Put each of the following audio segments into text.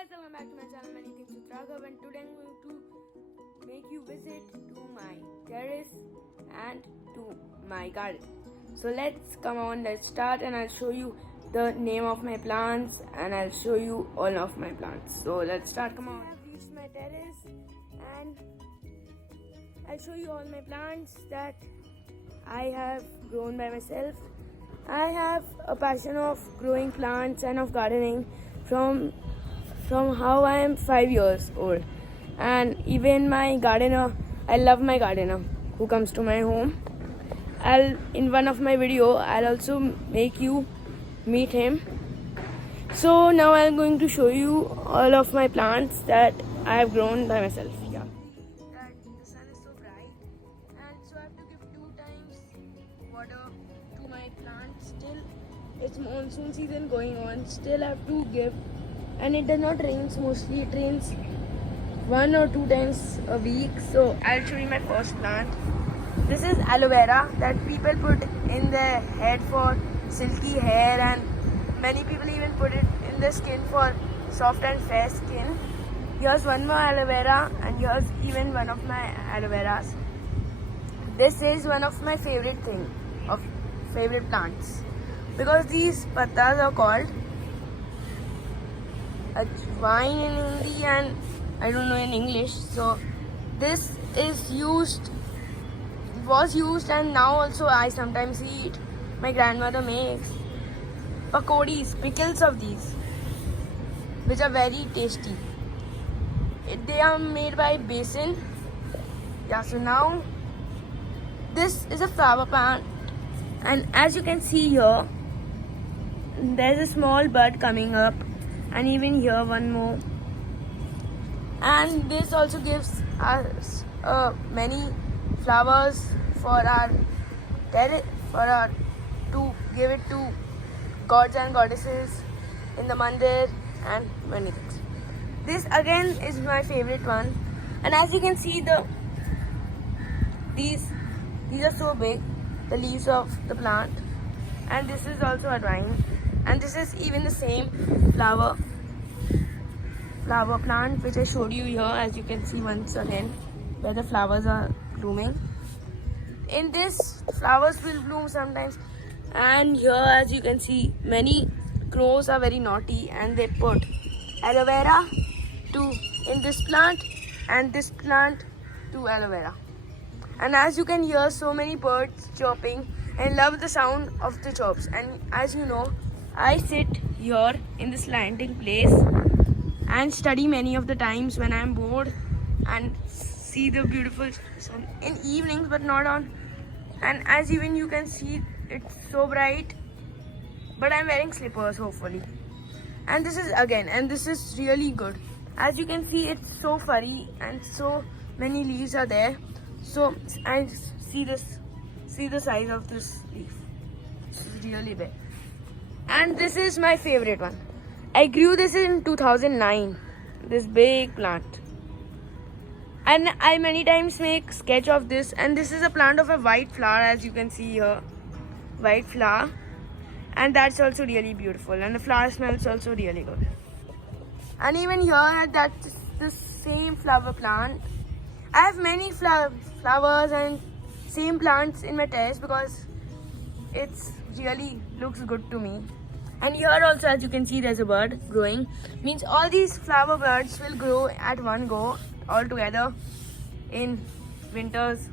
guys, welcome back to my channel Many Things with Raghav, and today I'm going to make you visit to my terrace and to my garden. So let's start, and I'll show you the name of my plants and I'll show you all of my plants. So let's start, come on. I've reached my terrace and I'll show you all my plants that I have grown by myself. I have a passion of growing plants and of gardening from how I am 5 years old, and even my gardener, I love my gardener who comes to my home. In one of my video I'll also make you meet him. So now I'm going to show you all of my plants that I have grown by myself. Yeah, that the sun is so bright, and so I have to give 2 times water to my plants. Still it's monsoon season going on, still I have to give. And it does not rain mostly, it rains 1 or 2 times a week. So I'll show you my first plant. This is aloe vera that people put in their head for silky hair, and many people even put it in their skin for soft and fair skin. Here's one more aloe vera, and here's even one of my aloe veras. This is one of my favorite plants, because these pattas are called ajwain in Hindi and I don't know in English. So this was used and now also I sometimes eat. My grandmother makes pakodis, pickles of these, which are very tasty. They are made by basin. Yeah, so now this is a flower plant, and as you can see here, there's a small bud coming up, and even here one more. And this also gives us many flowers for our terrace, to give it to gods and goddesses in the mandir and many things. This again is my favorite one, and as you can see, these are so big, the leaves of the plant, and this is also ajwain. And this is even the same flower plant which I showed you here, as you can see once again, where the flowers are blooming. In this, flowers will bloom sometimes, and here as you can see, many crows are very naughty and they put aloe vera in this plant, and this plant to aloe vera. And as you can hear, so many birds chirping, and love the sound of the chirps. And as you know, I sit here in this slanting place and study many of the times when I am bored, and see the beautiful sun in evenings, but not on. And as even you can see, it's so bright, but I'm wearing slippers hopefully. And this is really good. As you can see, it's so furry and so many leaves are there. So I see the size of this leaf. It's really big. And this is my favorite one. I grew this in 2009, this big plant. And I many times make sketch of this, and this is a plant of a white flower, as you can see here. White flower. And that's also really beautiful, and the flower smells also really good. And even here, that's the same flower plant. I have many flowers and same plants in my terrace because it's really looks good to me. And here also, as you can see, there's a bird growing. Means all these flower buds will grow at one go all together in winters.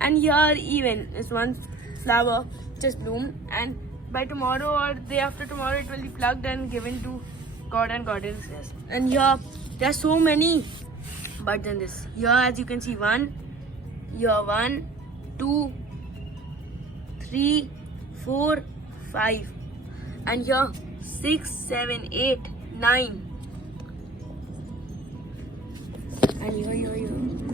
And here even is one flower just bloom, and by tomorrow or day after tomorrow it will be plucked and given to god and goddesses. And here there are so many buds in this. Here as you can see, 1, here 1, 2, 3, 4, 5. And here 6, 7, 8, 9. And here.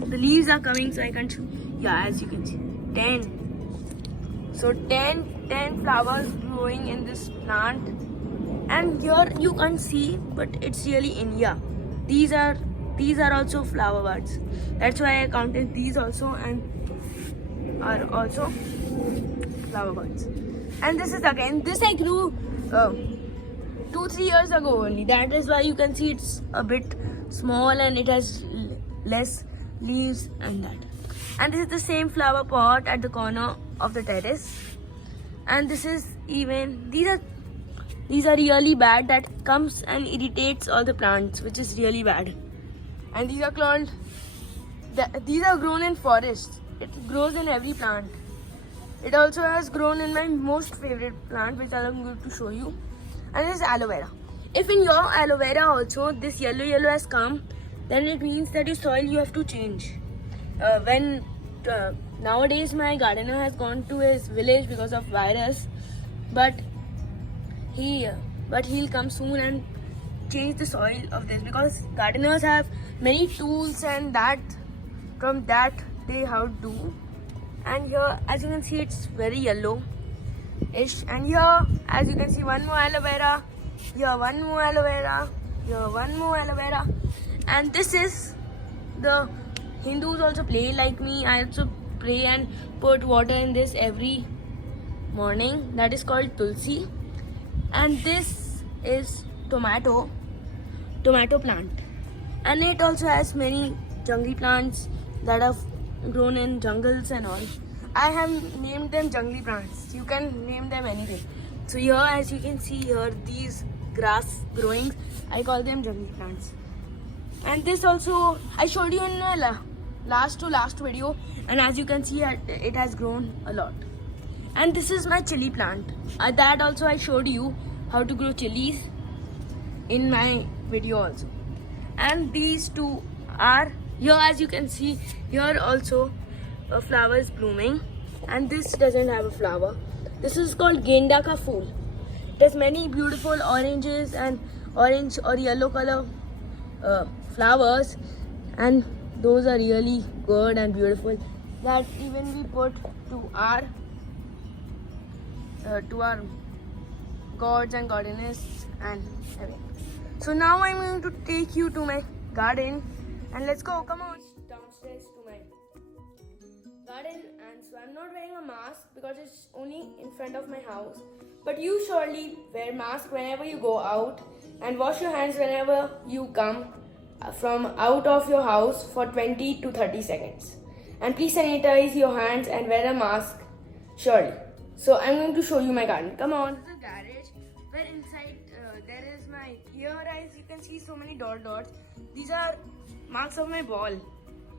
The leaves are coming, so I can't show. Yeah, as you can see, 10. So 10 flowers growing in this plant. And here you can't see, but it's really in here. These are also flower buds. That's why I counted these also, and are also flower buds. And this is again, this I grew 2-3 years ago only. That is why you can see it's a bit small and it has less leaves and that. And this is the same flower pot at the corner of the terrace. And this is even, these are really bad, that comes and irritates all the plants, which is really bad. And these are called, these are grown in forests. It grows in every plant. It also has grown in my most favorite plant, which I'm going to show you. And this is aloe vera. If in your aloe vera also this yellow has come, then it means that your soil you have to change. Nowadays my gardener has gone to his village because of virus, but he'll come soon and change the soil of this, because gardeners have many tools and that from that they how to do. And here as you can see it's very yellow-ish, and here as you can see one more aloe vera, here one more aloe vera, here one more aloe vera. And this is the Hindus also play like me. I also pray and put water in this every morning. That is called tulsi. And this is tomato plant, and it also has many jungly plants that have grown in jungles and all. I have named them jungly plants. You can name them anything. So here as you can see here, these grass growing, I call them jungly plants. And this also I showed you in the last video, and as you can see it has grown a lot. And this is my chili plant. That also I showed you how to grow chilies in my video also. And these two are here, as you can see here also a flower is blooming, and this doesn't have a flower. This is called genda ka phool. It has many beautiful oranges and orange or yellow color flowers, and those are really good and beautiful, that even we put to our gods and goddesses and everything. So now I'm going to take you to my garden, and let's go. Come on downstairs to my garden. And so I'm not wearing a mask because it's only in front of my house, but you surely wear mask whenever you go out, and wash your hands whenever you come from out of your house for 20 to 30 seconds. And please sanitize your hands and wear a mask surely. So I'm going to show you my garden. Come on. This is the garage where inside there is my, here as you can see so many dots. These are marks of my ball.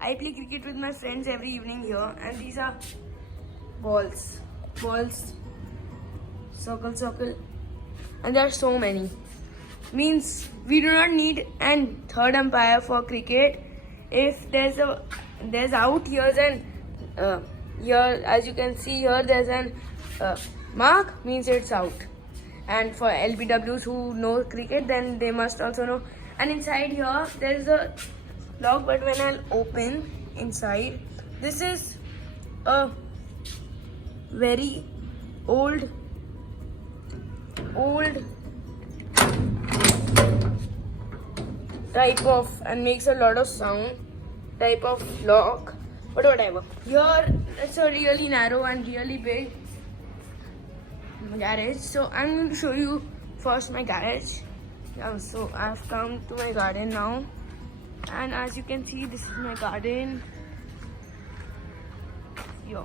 I play cricket with my friends every evening here, and these are balls, circle, and there are so many. Means we do not need an third umpire for cricket. If there's out here, then here as you can see here there's an mark, means it's out. And for LBWs who know cricket, then they must also know. And inside here there's a lock, but when I'll open inside, this is a very old type of, and makes a lot of sound, type of lock, but whatever. Here it's a really narrow and really big garage. So I'm going to show you first my garage. So I've come to my garden now, and as you can see this is my garden here.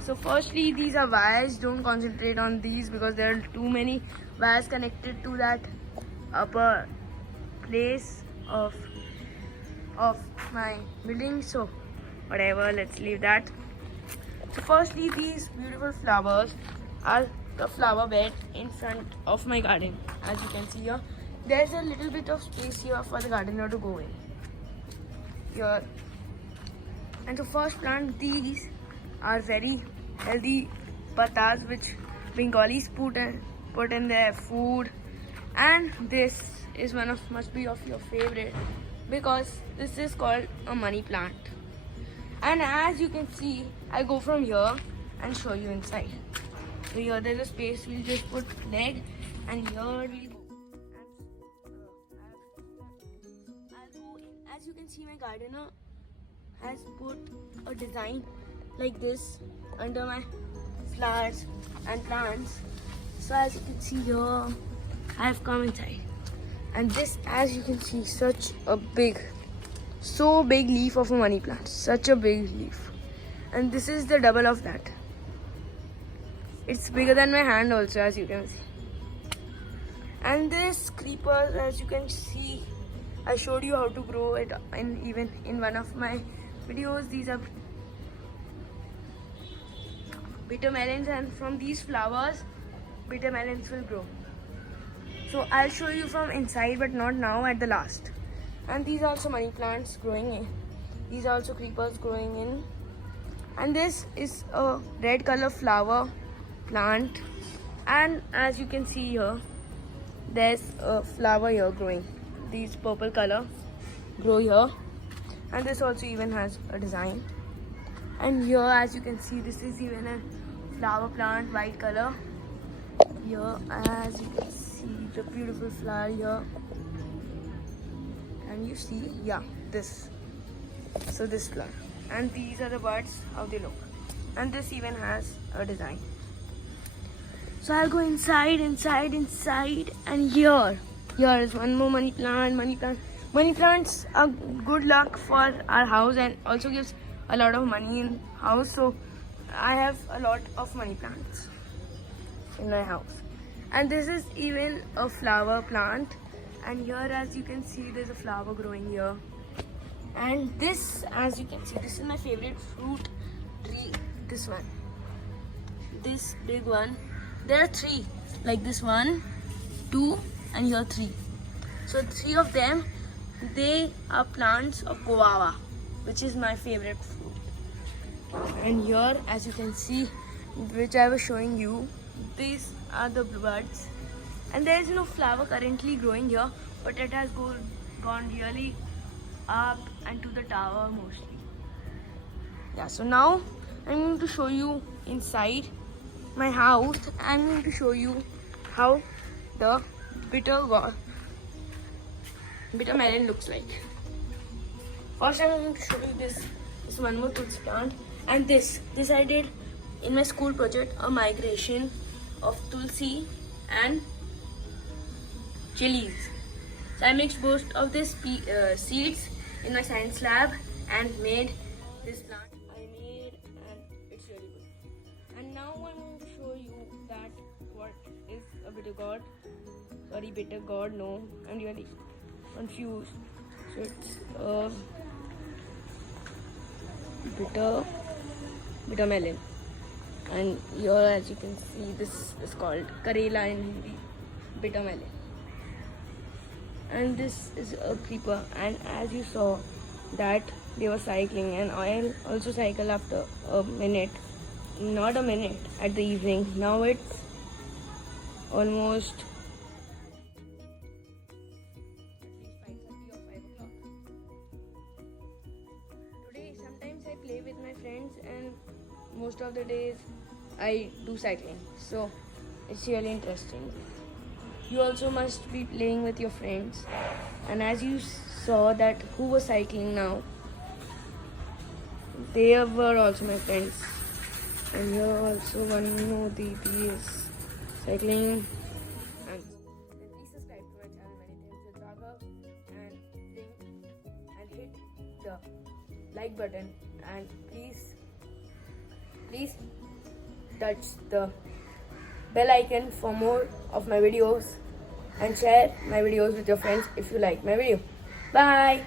So firstly, these are wires. Don't concentrate on these because there are too many wires connected to that upper place of my building. So whatever, let's leave that. So firstly, these beautiful flowers are the flower bed in front of my garden. As you can see here, there's a little bit of space here for the gardener to go in here. And to first plant, these are very healthy patas which Bengalis put in their food, and this is must be of your favorite because this is called a money plant. And as you can see, I go from here and show you inside. So here there's a space, we'll just put leg, and here we'll go. I'll go in. As you can see, my gardener has put a design like this under my flowers and plants. So as you can see here, I have come inside, and this, as you can see, such a big, so big leaf of a money plant, such a big leaf, and this is the double of that. It's bigger than my hand also, as you can see. And this creeper, as you can see, I showed you how to grow it even in one of my videos. These are bitter melons, and from these flowers bitter melons will grow. So I'll show you from inside, but not now, at the last. And these are also money plants growing in. These are also creepers growing in. And this is a red color flower plant, and as you can see here, there's a flower here growing. These purple color grow here, and this also even has a design. And here, as you can see, this is even a flower plant, white color. Here, as you can see, the beautiful flower here. Can you see? Yeah, this. So this flower. And these are the birds, how they look. And this even has a design. So I'll go inside, and here is one more money plant. Money plants are good luck for our house and also gives a lot of money in house. So I have a lot of money plants in my house. And this is even a flower plant. And here, as you can see, there's a flower growing here. And this, as you can see, this is my favorite fruit tree. This one, this big one. There are three, like this, 1, 2, and here 3. So 3 of them, they are plants of guava, which is my favorite fruit. And here, as you can see, which I was showing you, these are the buds. And there is no flower currently growing here, but it has gone really up and to the tower mostly. Yeah, so now I'm going to show you inside my house. I'm going to show you how the bitter melon looks like. First, I'm going to show you this one more tulsi plant, and this I did in my school project, a migration of tulsi and chilies. So I mixed both of these seeds in my science lab and made this plant. And it's really good. And now I'm going to show you that what is a bitter gourd. Sorry, bitter gourd. No, I'm really confused. So it's bitter melon. And here, as you can see, this is called Karela in Hindi, bitter melon. And this is a creeper, and as you saw that they were cycling, and I'll also cycle after a minute, not a minute, at the evening. Now it's almost at least 5:30 or 5 o'clock. Today sometimes I play with my friends, and most of the days I do cycling, so it's really interesting. You also must be playing with your friends. And as you saw that who was cycling now, they were also my friends. And here also one more Didi is cycling. And please subscribe to my channel, Many Things with Raghav, and hit the like button, and please touch the bell icon for more of my videos, and share my videos with your friends if you like my video. Bye.